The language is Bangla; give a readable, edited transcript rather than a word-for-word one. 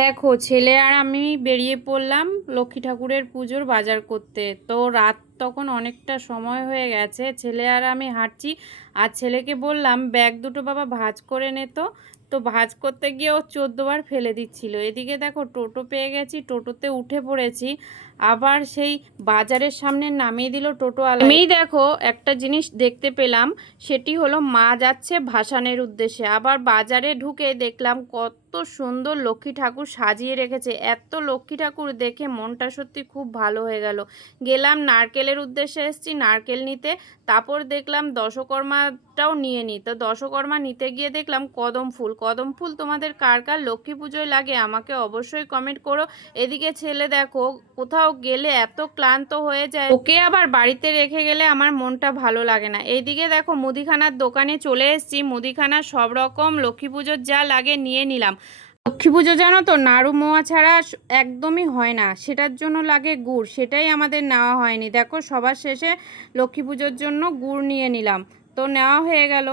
দেখো, ছেলে আর আমি বেরিয়ে পড়লাম লক্ষ্মী ঠাকুরের পুজোর বাজার করতে। তো রাত তখন অনেকটা সময় হয়ে গেছে, ছেলে আর আমি হাঁটছি। আর ছেলেকে বললাম ব্যাগ দুটো বাবা ভাঁজ করে নে। তো ভাঁজ করতে গিয়ে ও 14 বার ফেলে দিচ্ছিল। এদিকে দেখো টোটো পেয়ে গেছি, টোটোতে উঠে পড়েছি। আবার সেই বাজারের সামনে নামিয়ে দিল টোটোওয়ালা। আমি দেখো একটা জিনিস দেখতে পেলাম, সেটি হলো মা যাচ্ছে ভাসানের উদ্দেশ্যে। আবার বাজারে ঢুকে দেখলাম কত সুন্দর লক্ষ্মী ঠাকুর সাজিয়ে রেখেছে। এত লক্ষ্মী ঠাকুর দেখে মনটা সত্যি খুব ভালো হয়ে গেল। গেলাম নারকেলের উদ্দেশ্যে, এসেছি নারকেল নিতে। তারপর দেখলাম দশকর্মাটাও নিয়ে নিই। তো দশকর্মা নিতে গিয়ে দেখলাম কদম ফুল। কদম ফুল তোমাদের কার কার লক্ষ্মী পুজোয় লাগে আমাকে অবশ্যই কমেন্ট করো। এদিকে ছেলে দেখো কোথাও গেলে এত ক্লান্ত হয়ে যায়, ওকে আবার বাড়িতে রেখে গেলে আমার মনটা ভালো লাগে না। এইদিকে দেখো মুদিখানার দোকানে চলে এসেছি, মুদিখানার সব রকম লক্ষ্মী পুজোর যা লাগে নিয়ে নিলাম। লক্ষ্মী পুজো জানো তো নাড়ু মোয়া ছাড়া একদমই হয় না, সেটার জন্য লাগে গুড়, সেটাই আমাদের নেওয়া হয়নি। দেখো সবার শেষে লক্ষ্মী পুজোর জন্য গুড় নিয়ে নিলাম, তো নেওয়া হয়ে গেল।